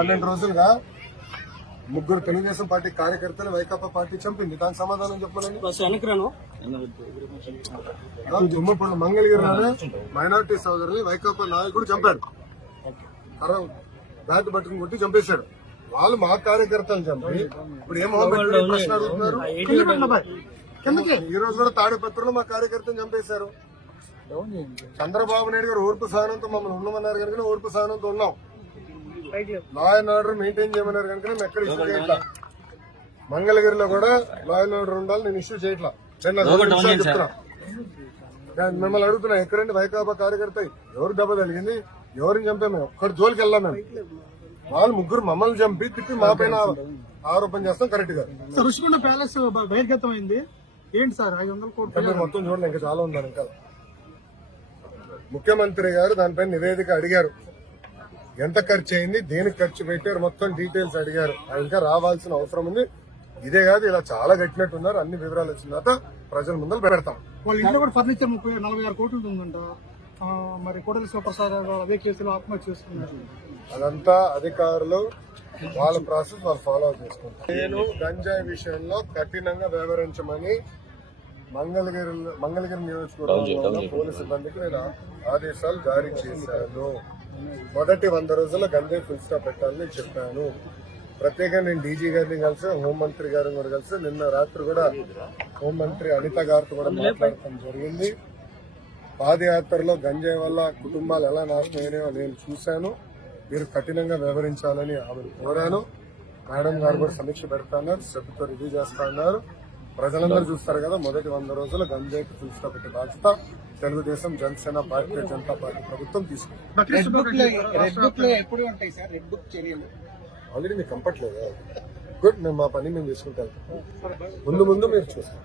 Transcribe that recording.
పన్నెండు రోజులుగా ముగ్గురు తెలుగుదేశం పార్టీ కార్యకర్తలు వైకాపా పార్టీ చంపింది దానికి సమాధానం వెనక్రాను. దుమ్మపూడి మంగళగిరిలోనే మైనార్టీ సోదరుని వైకాపా నాయకుడు చంపాడు. బ్యాట్ పట్టుకుని కొట్టి చంపేశాడు. వాళ్ళు మా కార్యకర్తలు చంపి ఇప్పుడు ఏం ఈ ప్రశ్న అడుగుతున్నారు? ఈ రోజు కూడా తాడిపత్రులు మా కార్యకర్తను చంపేశారు. చంద్రబాబు నాయుడు గారు ఓర్పు సహనంతో మమ్మల్ని ఉండమన్నారు కనుక ఓర్పు సహనంతో ఉన్నాం. లా అండ్ ఆర్డర్ మెయింటైన్ చేయమన్నారు కనుక మేము ఎక్కడ ఇష్యూ చేయట్లా? మంగళగిరిలో కూడా లా అండ్ ఆర్డర్ ఉండాలి నేను ఇష్యూ చేయట్లా? నేను చెప్తున్నా. నేను మిమ్మల్ని అడుగుతున్నా ఎక్కడండి వైకాపా కార్యకర్త? ఎవరు దెబ్బ తగిలింది? ఎవరిని చంపా మేము? ఒక్కడి జోలికి వెళ్ళాం మేము. వాళ్ళు ముగ్గురు మమ్మల్ని చంపి తిప్పి మా పైన ఆరోపణ చేస్తాం కరెక్ట్గా. ఋషికొండ ప్యాలెస్ బహిర్గతం అయింది ఏంటి సార్? ఐదు వందల కోట్లు మొత్తం చూడండి ఇంకా చాలా ఉన్నారు ఇంకా. ముఖ్యమంత్రి గారు దానిపైన నివేదిక అడిగారు. ఎంత ఖర్చు అయింది దేనికి ఖర్చు పెట్టారు మొత్తం డీటెయిల్స్ అడిగారు. ఇంకా రావాల్సిన అవసరం ఉంది. ఇదే కాదు ఇలా చాలా కట్టినట్టున్నారు. అన్ని వివరాలు వచ్చిన తర్వాత ప్రజల ముందర పెడతాం. వాళ్ళ ఇంట్లో కూడా ఫర్నిచర్ ముప్పై నలభై ఆరు కోట్లు ఉందంట మరి కోటలి శివప్రసాద్ అదే కేసులో ఆత్మహత్య చేసుకున్నారు. అదంతా అధికారులు వాళ్ళ ప్రాసెస్ వాళ్ళు ఫాలో చేసుకుంటారు. నేను గంజాయి విషయంలో కఠినంగా వ్యవహరించమని మంగళగిరి మంగళగిరి నియోజకవర్గంలో పోలీసు సిబ్బందికి నేను ఆదేశాలు జారీ చేశాను. మొదటి వంద రోజుల్లో గంజాయి ఫుల్ స్టాప్ పెట్టాలని చెప్పాను. ప్రత్యేకంగా నేను డీజీ గారిని కలిసి హోంమంత్రి గారిని కూడా కలిసి నిన్న రాత్రి కూడా హోంమంత్రి అనిత గారితో కూడా మాట్లాడటం జరిగింది. పాదయాత్రలో గంజాయి వల్ల కుటుంబాలు ఎలా నాశనం అయినాయో నేను చూశాను. మీరు కఠినంగా వ్యవహరించాలని ఆమెను కోరాను. మేడం గారు కూడా సమీక్ష పెడతాన్నారు శ్రద్ధతో రివ్యూ చేస్తా అన్నారు. ప్రజలందరూ చూస్తారు కదా మొదటి వంద రోజులు గంజాయికి స్టాప్ పెట్టే బాధ్యత తెలుగుదేశం జనసేన భారతీయ జనతా పార్టీ ప్రభుత్వం తీసుకుంది. బక్రీద్ శుభాకాంక్షలు. రెడ్ బుక్లో ఎప్పుడు ఉంటాయి సార్? రెడ్ బుక్ చర్యలు. ఆల్రెడీ మీకు కంపట్లేదు గుడ్ మేము మా పని మేము చేసుకుంటాం. ముందు ముందు మీరు చూస్తాం